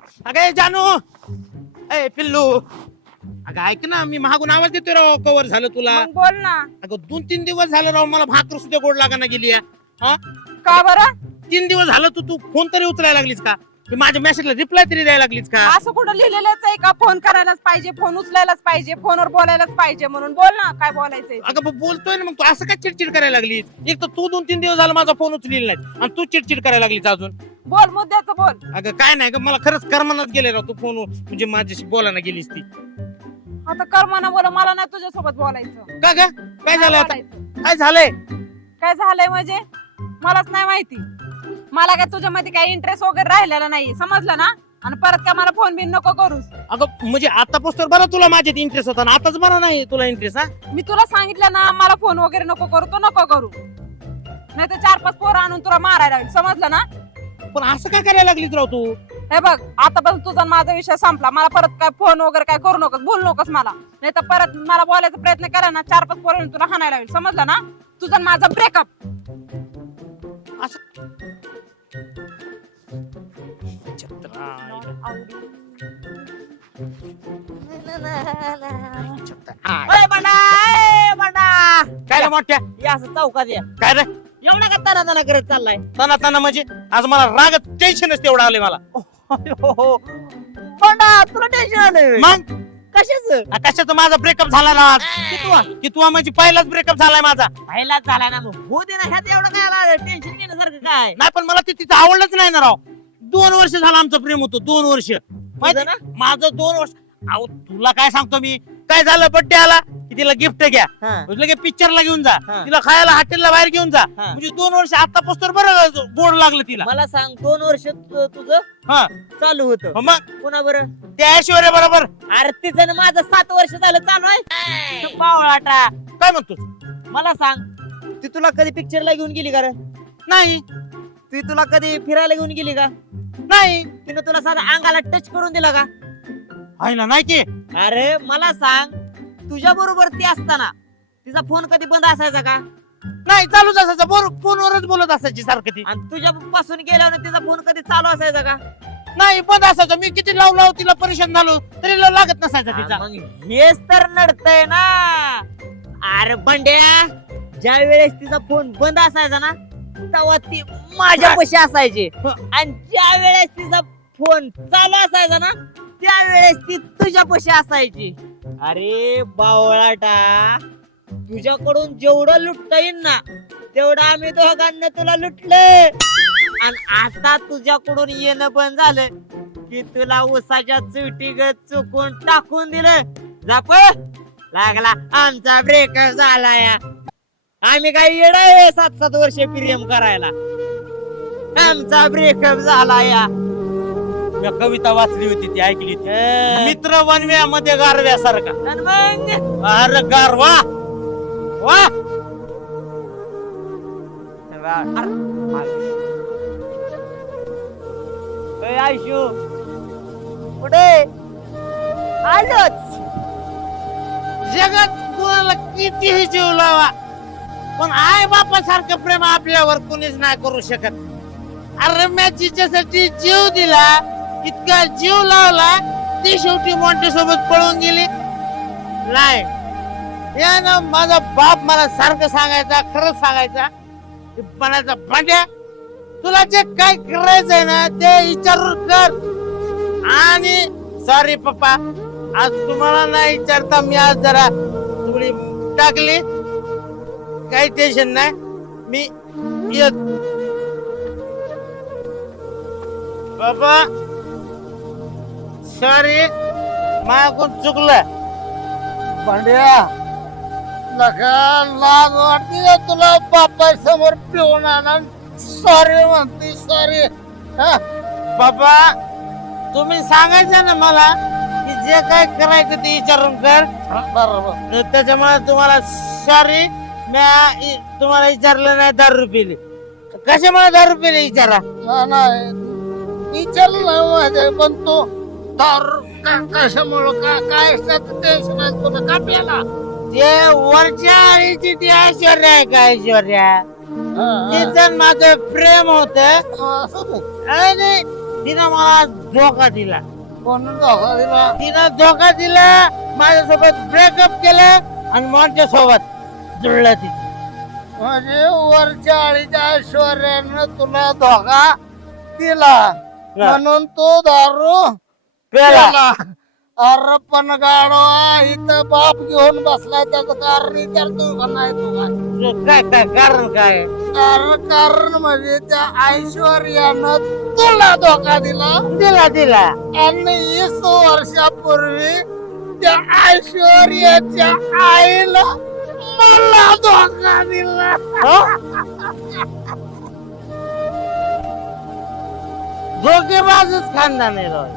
अगं जानू, ए पिल्लू, अगं ऐक ना, मी मागून आवाज देतोय राव, कवर झालं तुला. मग बोल ना. अगं 2-3 दिवस झालं राव, मला भाकर सुद्धा गोड लागाना गेली. हा का बरं? 3 दिवस झालं तू फोन तरी उचलायला लागलीस का? माझ्या मेसेजला रिप्लाय तरी द्यायला लागलीस का? असं कुठं लिहिलेलंच आहे का फोन करायलाच पाहिजे, फोन उचलायलाच पाहिजे, फोनवर बोलायलाच पाहिजे म्हणून? बोल ना काय बोलायचंय. अगं बोलतोय ना, मग तू असं काय चिडचिड करायला लागलीस? एक तर तू 2-3 दिवस झाला माझा फोन उचलेला नाही आणि तू चिडचिड करायला लागलीस अजून. बोल, मुद्द्याचं बोल. अगं काय नाही ग, मला खरंच करमनाच गेले राव, तू फोन म्हणजे माझ्याशी बोलायला गेलीस ती. आता कर्माना बोल, मला नाही तुझ्यासोबत बोलायचं. का ग? काय झालं आता? बोलायचं. काय झालंय? काय झालंय म्हणजे मलाच नाही माहिती. मला काय तुझ्यामध्ये काही इंटरेस्ट वगैरे राहिलेला नाही, समजलं ना? आणि परत काय मला फोन बिन नको करूस. अगं म्हणजे आतापासून बरं तुला माझ्यात इंटरेस्ट होता ना, आताच बरं नाही तुला इंटरेस्ट. हा मी तुला सांगितलं ना, मला फोन वगैरे नको करू, तो नको करू, नाही तर 4-5 पोरं आणून तुला मारायला लागेल, समजलं ना? पण असं काय करायला लागलीस राव तू? हे बघ, आतापासून तुझा आणि माझा विषय संपला. मला परत काय फोन वगैरे काय करू नकोस, बोलू नकोस मला, नाही तर परत मला बोलायचा प्रयत्न केला ना, 4-5 पोरं तुला हाणायला लागेल, समजलं ना? तुझा आणि माझा ब्रेकअप. असं काय रे मोठ्या? या असं चौकात या. काय रे एवढा का ताना करत चाललाय? तना म्हणजे आज मला राग टेन्शनच तेवढं आले मला. बंडा तुला टेन्शन आलंय? मग कशाच? कशाचं? माझा ब्रेकअप झाला ना आज. कितवा म्हणजे पहिलाच ब्रेकअप झालाय माझा. पहिलाच झालाय ना, मग हो दे ना. ह्यात एवढं काय टेन्शन घेण्यासारखं काय? नाही पण मला ते तिथं आवडलंच नाही ना राव. 2 वर्ष झालं आमचं प्रेम होतं, 2 वर्ष. माहिती ना? माझं 2 वर्ष. अहो तुला काय सांगतो मी, काय झालं बर्थडे आला की तिला गिफ्ट घ्या, लगेच पिक्चरला घेऊन जा, तिला खायला हॉटेलला बाहेर घेऊन जा. म्हणजे 2 वर्ष आतापासून बरं गोड लागलं तिला. मला सांग, 2 वर्ष तुझं हा चालू होतं, मग पुन्हा बरं त्या ऐश्वर्या बरोबर. अरे तिचं माझं 7 वर्ष झालं चालू आहे. पावळाटा काय म्हणतोस? मला सांग, ती तुला कधी पिक्चरला घेऊन गेली का रे? नाही ती तुला कधी फिरायला घेऊन गेली का? नाही तिने तुला साधा अंगाला टच करून दिला का? आहे ना, नाही की. अरे मला सांग, तुझ्या बरोबर ती असताना तिचा फोन कधी बंद असायचा का? नाही, चालूच असायचं, फोनवरच बोलत असायची सारखं ती. आणि तुझ्या पासून गेल्यावर तिचा फोन कधी चालू असायचा का? नाही, बंद असायचं. मी किती लावू तिला परेशान झालो तरी लागत नसायचा तिचा. मग हेच तर नडतंय ना. अरे बंड्या, ज्या वेळेस तिचा फोन बंद असायचा ना, तेव्हा ती माझ्यापाशी असायची. आणि ज्या वेळेस तिचा फोन चालू असायचा ना, त्यावेळेस ती तुझ्यापाशी असायची. अरे बावळाटा, तुझ्याकडून जेवढं लुटता येईल ना, तेवढं आम्ही दोघांना तुला लुटलं. आणि आता तुझ्याकडून येणं बंद झालं की तुला उसाच्या चुटीगत चुकून टाकून दिलं. जाप लागला आमचा ब्रेकअप झाला. या आम्ही काही येडाय 7-7 वर्ष प्रेम करायला? आमचा ब्रेकअप झाला. या मी कविता वाचली होती, ती ऐकली होती. मित्र वनव्यामध्ये गारव्यासारखा. आणि मग अरे गारवा वा. आयशू कुठे आलोच? जगात कोणाला कितीही जीव लावा, पण आई बापासारखं प्रेम आपल्यावर कोणीच नाही करू शकत. अरे मी तिच्यासाठी जीव दिला, इतका जीव लावला, ती शेवटी मोठ्या सोबत पळून गेली. नाही या ना, माझा बाप मला सारखं सांगायचा, खरंच सांगायचा, म्हणायचा भांड्या तुला जे काय करायचंय ना ते विचारून कर. आणि सॉरी पप्पा, आज तुम्हाला नाही विचारता मी आज जरा थोडी टाकली. काही टेन्शन नाही, मी येत. बाबा सॉरी, मागून चुकलं. भांड्या नका लाज वाटते तुला, बापा समोर पिऊन आणा सॉरी म्हणते. सॉरी बाबा तुम्ही सांगायचं ना मला की जे काय करायचं ते विचारून कर. बरोबर. त्याच्यामुळे तुम्हाला सॉरी. मी तुम्हाला विचारलं नाही 10 रुपये कशामुळे 10 रुपये विचारा. नाही विचारलं नाही माझ्या, पण तो दारू कशामुळं काय टेन्शन आहे तुला का प्याला? ते वरच्या आळीची ती ऐश्वर्या आहे का? ऐश्वर्या तिचं माझं प्रेम होत आणि तिनं मला धोका दिला. कोण धोका दिला? तिनं धोका दिला, माझ्यासोबत ब्रेकअप केलं आणि माझ्या सोबत जुळलं तिचं. म्हणजे वरच्या आळीच्या ऐश्वर्यानं तुला धोका दिला म्हणून तो दारू पेला. प्याला. अरे पण गाडवा इथं बाप घेऊन बसलाय त्याचं कारण विचारतो का नाही तू काय? काय कारण काय? कारण म्हणजे त्या ऐश्वर्यानं तुला धोका दिला दिला आणि 20 वर्षापूर्वी त्या ऐश्वर्याच्या आईला मला धोका दिला. धोकेबाजच खानदान आहे राव.